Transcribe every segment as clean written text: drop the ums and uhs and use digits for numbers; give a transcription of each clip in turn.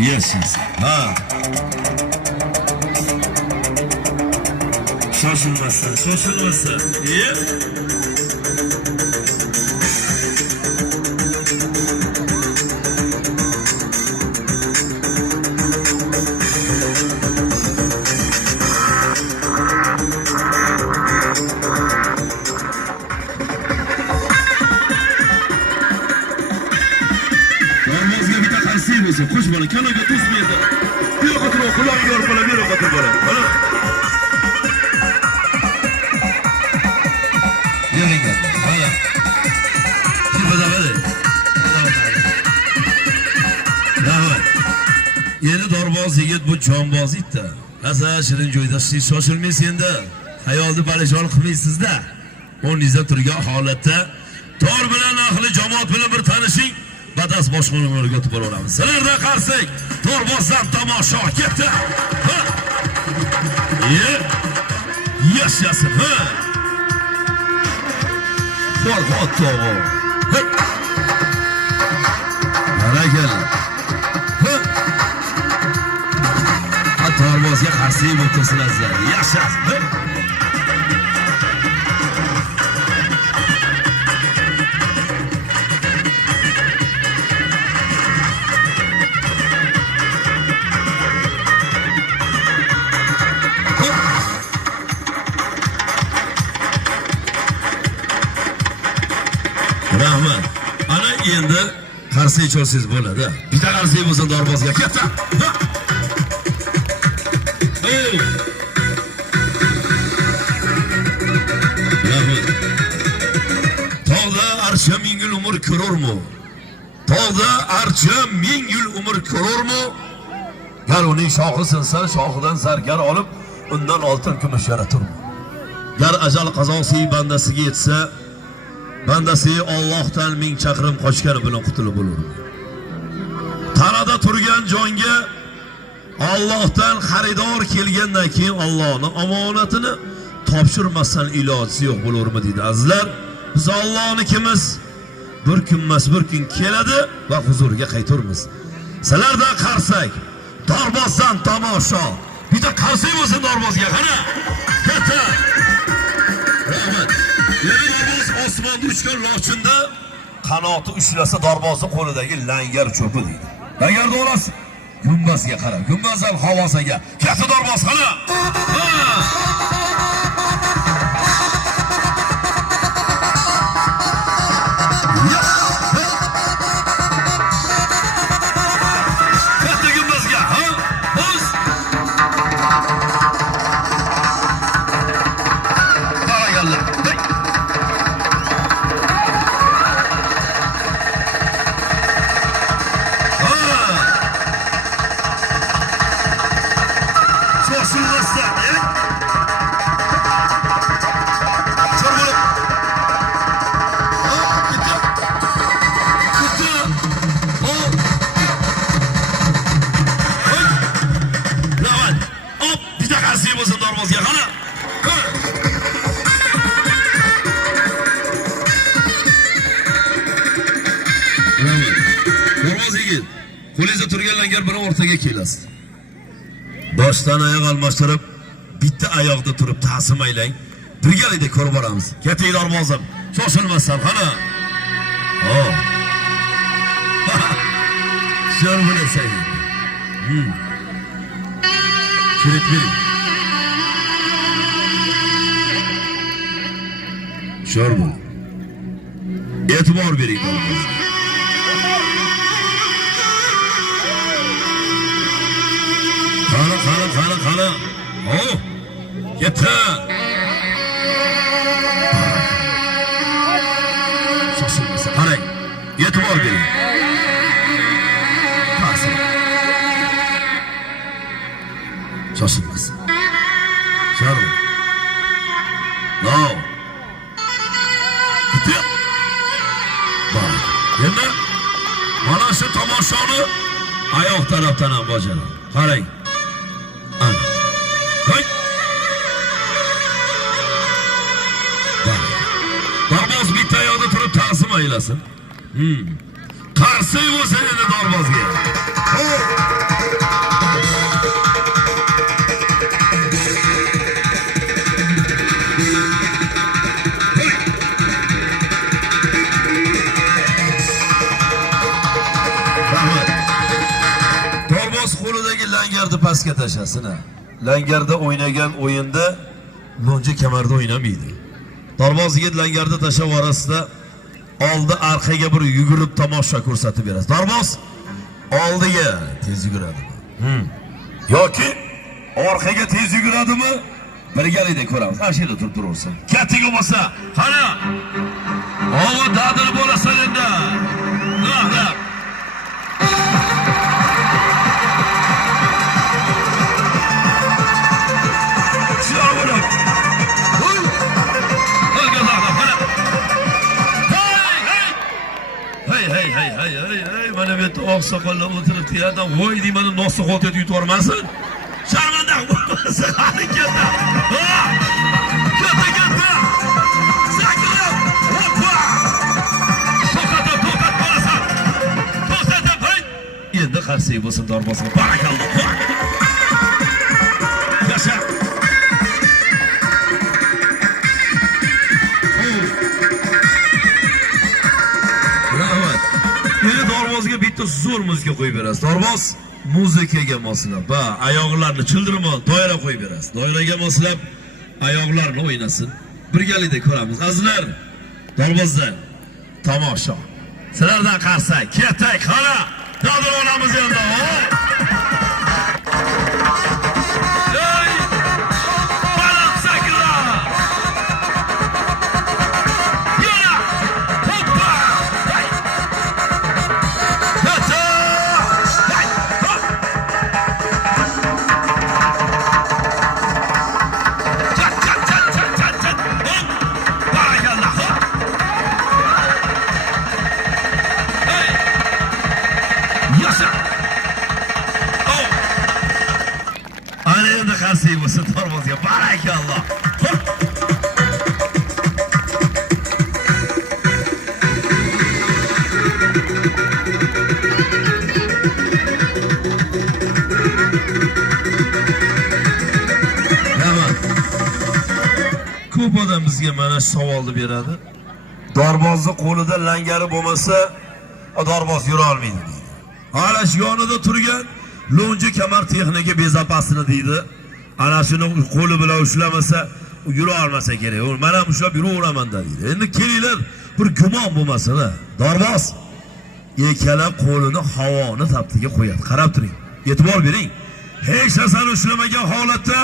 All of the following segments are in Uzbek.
Yashasın. Ha. Şaşılmasın, şaşılmasın. İyi. Kuş bana kanaga tuz verdi. Bir otur okulan yor bana bir otur bana. Bana. Yürü gel. Bana. Şimdi bana hadi. Rahmet. Yeni dorboz yigit bu jonboz itdi. Asa shirin joyda siz shoshilmaysiz endi. Hayolni parishon qilmaysizda. O'rningizda turgan holatda tor bilan ahli jamoat bilan bir tanishing. Badas boshqonlarga o'tib boramiz. Sizlardan qarsak, to'rbozdan tomosha ketdi. Ha! Yashasın. Ha! Farhod tog'o. Ha! Barakalla. Ha! Torbozga qarshi o'tirsizlar. Yashasın. Ha! Rahmat. Ana endi qarshi ichasiz bo'ladi. Bitta qarshi bo'lsa dorbozga ketdi. Rahmat. Tog'da archa 1000 yil umr ko'rurmi? Tog'da archa 1000 yil umr ko'rurmi? Gar uning shoxi sinsa, shoxidan zargar olib, undan oltin kumush yaraturmi? Gar ajal qazosi bandasiga yetsa, bandasi Allohdan 1000 chaqirim qochgani bilan qutulib bo'lur. Tanada turgan jonga Allohdan xaridor kelgandan keyin Allohning omonatini topshirmasdan iloji yo'q bo'larmi deydi azizlar. Biz Allohnikimiz bir kunmas bir kun keladi va huzurga qaytaramiz. Sizlardan qarsak, dorbozdan tomosha. Bitta qarshi bo'lsin dorbozga, qana. Katta. Rahmat. Yerimiz osmonda uchgan lochinda qanoti ushlasa dorbozni qo'lidagi langar cho'pi deydi. Langarni olasiz. Gumbazga qara. Gumbazdan havosaga. Katta dorboz qana. Katta gumbazga, ha? O'z. Qarayallar. Qo'lingizda turganlarga bir o'rtaga kelasiz. Boshdan oyoq almashtirib, bitta oyoqda turib ta'sim aylang. Birgalikda ko'rib boramiz. Keting dorbozim, shoshilmasdan qana. Ha. Sho'r bo'lasang. Kirib bering. Sho'r bo'l. E'tibor bering dorbozga. Qani. Oh! Yetti. Shoshilmasa, qarang. E'tibor bering. Qarang. Shoshilmasa. Sharm. No. Bitta. Bor. Endi mana shu tomoshani oyoq tarafdan ham bajaradi. Qarang. Hay! Darboz bitta yo'lda turib ta'sim aylasin. qarsak bo'lsa endi Dorbozga. Dorboz qo'lidagi langarni pastga tashlasin. Langarda o'ynagan o'yinda lo'nja kamarda o'ynamaydi. Dorboz yigit langarda tashlab orasida oldi arqaga bir yugurib tomosha ko'rsatib berasiz. Dorboz oldiga tez yuguradimi? Yoki orqaga tez yuguradimi? Birgalikda ko'ramiz. Ashida turib turaversin. Kattiga bo'lsa, qani. Ovi dadil bo'lasan endi. Nahlar. Hey, mana bu yerda oqsoqollar o'tiribdi. Yerdan voy deymani nosni qo'ltiga yutib yormasin. Sharmanda bo'lsa harakatda. Katta. Sakrab. Hoppa. To'xtat bo'lasan. To'xtatib, hey. Endi qarsak bo'lsin Dorbozga. Barakalloh. Yasha. Endi Dorbozga bitta zo'r muzika qo'yib berasiz. Dorboz muzikaga moslab, oyoqlarni childirma, doira qo'yib berasiz. Doiraga moslab oyoqlarni o'ynasin. Birgalikda ko'ramiz. Azizlar, Dorbozdan tomosha. Sizlardan qarsak, ketak, qala. Dadil olamiz endi. Qarsak bo'lsa Dorbozga barakalloh. Ko'p odam bizga mana shu savolni beradi. Dorbozning qo'lida langari bo'lmasa, Dorboz yura olmaydi deydi. Hala shu yonida turgan lo'nji kamar texnika bezapasini deydi. Ana shuni qo'li bilan ushlamasa, yura olmasa kerak. Men ham ushlab yuraveraman deydi. Endi kelinglar, bir gumon bo'lmasin. Dorboz ikkala qo'lini havoni taptiga qo'yadi. Qarab turing. E'tibor bering. Hech narsani ushlamagan holatda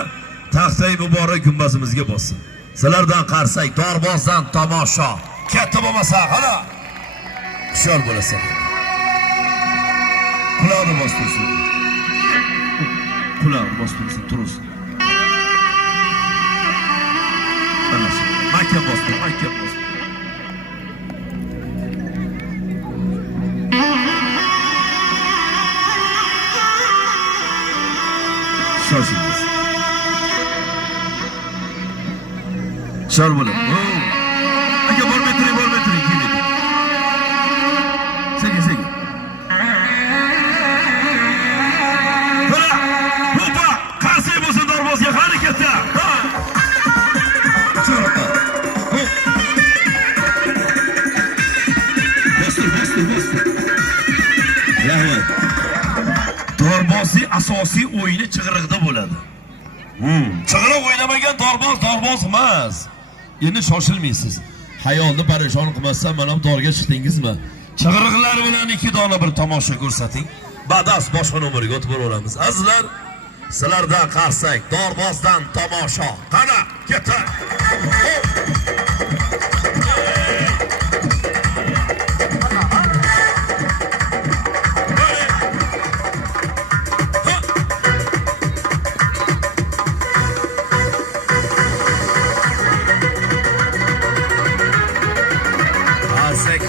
taxtay muborak gumbazimizga bossin. Sizlardan qarsak, Dorbozdan tomosha. Katta bo'lmasa, qana. Hushyor bo'lasan. Quloqni bostirsin. Quloqni bostirsin, tursin. Makka bostir. Shoshingiz. Shor bo'ladi. Aka bormay turing, keldi. Sekin. Hoppa, qarsak bo'lsa Dorbozga harakatda. Dorbozning asosiy o'yini chig'iriqda bo'ladi. Chig'iriq o'ynamagan Dorboz emas. Endi shoshilmaysiz. Hayolni parishon qilmasdan mana bu dorga chiqdingizmi? Chig'iriqlar bilan 2 dona bir tomosha ko'rsating. Badas boshqa nomerga o'tib boramiz. Azizlar, sizlardan qarsak, Dorbozdan tomosha. Qana, ketdi.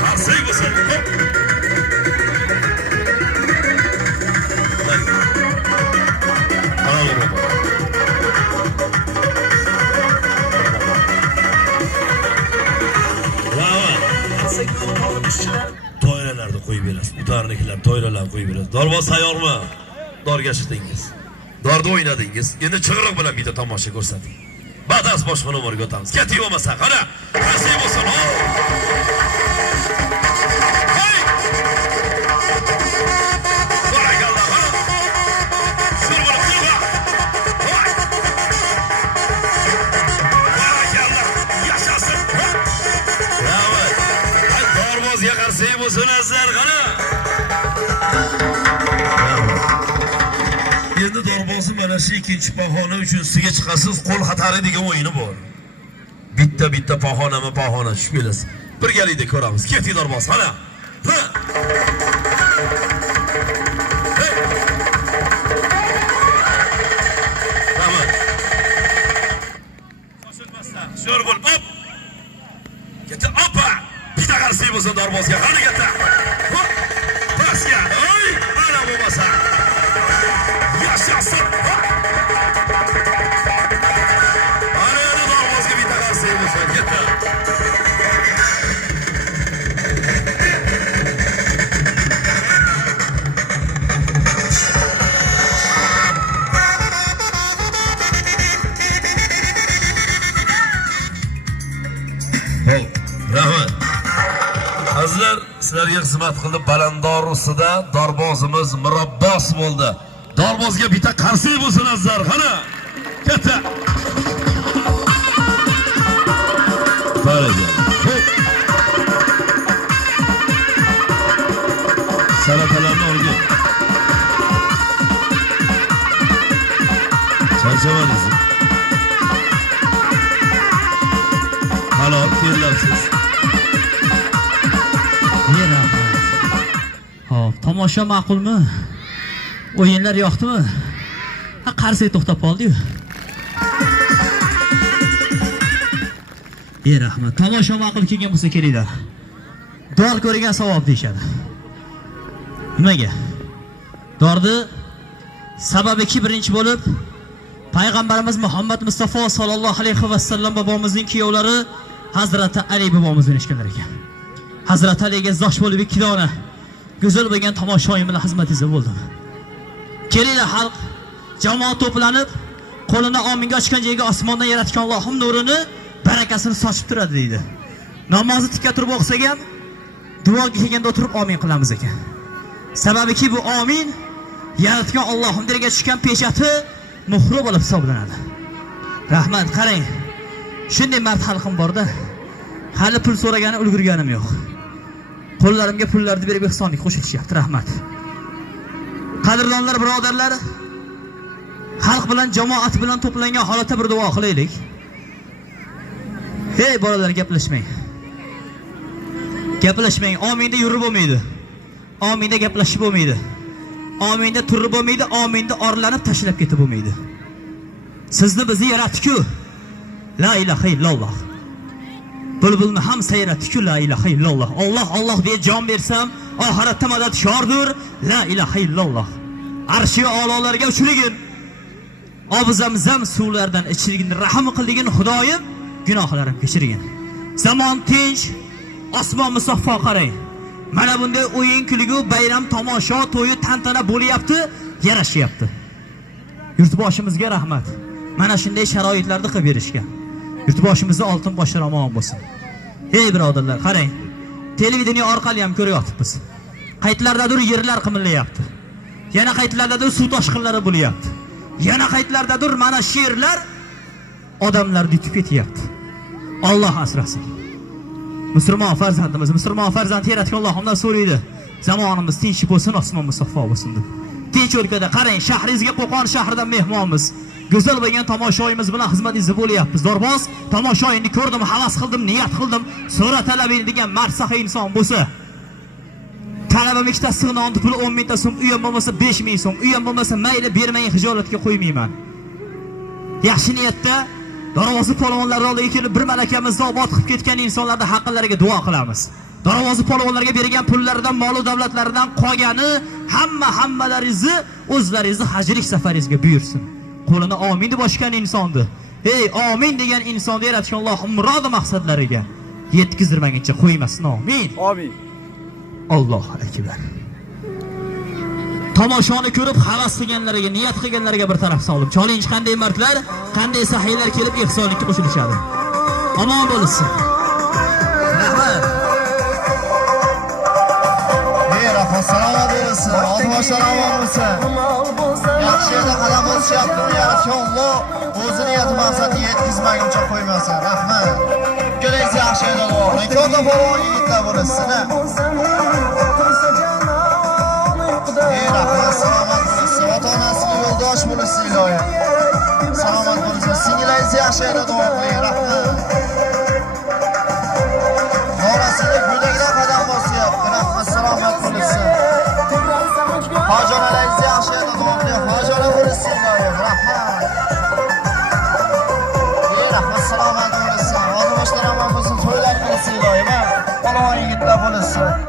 Qarsak bo'lsin. qo'yib berasiz. Utarniklar, to'yralar qo'yib berasiz. Dorboz tayyormi? Dorga chiqdingiz. Dorda o'ynadingiz. Endi chig'iriq bilan bitta tomosha ko'rsating. Ba'das boshqa umrga o'tamiz. Keting bo'lmasa, qara. Qanday bo'lsin? Hey! Barakalloh. Survara qilma. Voy! Barakalloh. Yashasın. Bravo. Ay Dorbozga qarshi bo'lsin azar, qara. Endi Dorbozni mana shu ikkinchi pog'ona uchun sizga chiqasiz, qo'l xatari degan o'yini bor. Bitta pog'onami pog'ona tushib kelasiz. Birgalikda ko'ramiz. Keting Dorboz, qara. Tamam. Shoshilmasdan, sho'r bo'l, hop. Keta, opa. Bitta qarshi bo'lsin Dorbozga, qani keta. Hop. Pastga. Oy, mana bo'lmasa. Yaşasın! Araya Dorbozga bitta qarshi bo'lsin, keta. Rahmat. Azizlar, sizlarga xizmat qilib Balandor ustida Dorbozimiz murabbos bo'ldi. Dorbozga bitta qarshi bo'lsin azizlar, qana. Keta. Barakalloh. Salatalarni olgan. Charchamadingiz. Halol kelibsiz. Xo'p, tomosha ma'qulmi? O'yinlar yoqdimi? Ha, qarshi to'xtab qoldi-yu. Rahmat. Tomosha ma'qul kelgan bo'lsa kelinglar. Dor ko'rgan savob deyshadi. Nimaga? Dorni sababi birinchi bo'lib Payg'ambarimiz Muhammad Mustafa sallallohu alayhi va sallam bobomizning kuyovlari Hazrati Ali bobomiz o'ynashganlar ekan. Hazrati Aliga zosh bo'lib 2 dona go'zal bo'lgan tomoshoyim bilan xizmatingizda bo'ldim. Kelinglar xalq, jamoat to'planib, qo'lini ominga ochgan joyga osmondan yaratgan Allohim nurini, barakasini sochib turadi deydi. Namozni tikka turib o'qisak ham, duoga kelganda o'tirib omin qilamiz ekan. Sababiki bu omin yaratgan Allohim deriga tushgan peshati muhri bo'lib hisoblanadi. Rahmat, qarang. Shunday mard xalqim borda, hali pul so'ragani ulgurganim yo'q. Qo'llarimga pullarni berib ehsonlik qo'shishyapti. Rahmat. Qadrdonlar, birodarlar, xalq bilan, jamoat bilan to'plangan holatda bir duo qilaylik. Hey bolalar, gaplashmang. Gaplashmang. Ominda yurib bo'lmaydi. Ominda gaplashib bo'lmaydi. Ominda turib bo'lmaydi. Ominda orlanib tashlab ketib bo'lmaydi. Sizni bizni yaratdi-ku. La ilaha illalloh. Bulbulni ham sayratdi-ku, la ilaha illalloh. Alloh deya jon bersam, oxiratda madadkordir. La ilaha illalloh. Arshi a'lolarga uchragin. Obzamzam suvlardan ichirgin, rahim qilgin Xudoyim, gunohlarim kechirgin. Zamon tinch, osmon musaffo qarang. Mana bunday o'yin kulgu, bayram, tomosha, to'yi, tantana bo'lyapti, yarashyapti. Yurtboshimizga rahmat. Mana shunday sharoitlarni qilib berishgan. Yurtboshimizda oltin boshlar omon bo'lsin. Ey birodarlar, qarang. Televideniya orqali ham ko'ryapmiz. Qaytlardadir yerlar qimillayapti. Yana qaytlardadir suv toshqinlari bo'lyapti. Yana qaytlardadir mana she'rlar odamlarni yutib ketyapti. Alloh asrasin. Musulmon farzandimiz, musulmon farzand yaratgan Allohimdan so'raydi. Zamonimiz tinch bo'lsin, osmon musaffo bo'lsin deb. Tinch o'lkada qarang, shahringizga Qo'qon shahridan mehmonmiz. Go'zal bo'lgan tomoshoyimiz bilan xizmatingizda bo'lyapmiz. Dorboz, tomoshoyingni ko'rdim, havas qildim, niyat qildim. So'ra talabing degan marsaxa inson bo'lsa, talaba ikkitasi sig'nonni puli 10 ming so'm, u ham bo'lmasa 5 ming so'm, u ham bo'lmasa mayli bermang, hijolatga qo'ymayman. Yaxshi niyatda Dorvozi polvonlar oldiga kelib bir malakamizni obod qilib ketgan insonlarga haqqilariga duo qilamiz. Dorvozi polvonlarga bergan pullaridan, mol davlatlaridan qolgani hammalaringizni o'zlaringizni hajlik safaringizga buyursin. Qo'lini omin deb ochgan insonni, ey omin degan insonni yaratgan Alloh murod maqsadlariga yetkazdirmaguncha qo'ymasin. Amin. Amin. Allohu akbar. Tomoshani ko'rib havas qilganlarga, niyat qilganlarga bir taraf sog'lik. Cholinch qanday mardlar, qanday sahiylar kelib ihsonlikka qo'shilishadi. Omon bo'lsin. Rahmat. Salomat bo'lsin, otaboshlar omon bo'lsin. Yaxshi yerda qadam bosishyapti, Yaratganlar o'z niyati maqsadiga yetkazmaguncha qo'ymasin. Rahmat. Kelagingiz yaxshi yerda bo'ling. Ko'ta polvon yigitlar bo'lsin. Rahmat, salomat bo'lsin. Ota-onasiga yo'ldosh bo'lsin iloyim. Salomat bo'lsin. Singillaringiz yaxshi yerda qiling. Rahmat. Norasida go'daklar qadam bosyapti. Rahmat, salomat bo'lsin. Hojonalarimiz yaxshi yerda qiling. Hojona bo'lsin iloyim. Rahmat. Rahmat, salomat bo'lsin. Otaboshlar omon bo'lsin. To'ylar qilsin iloyim. Polvon yigitlar bo'lsin.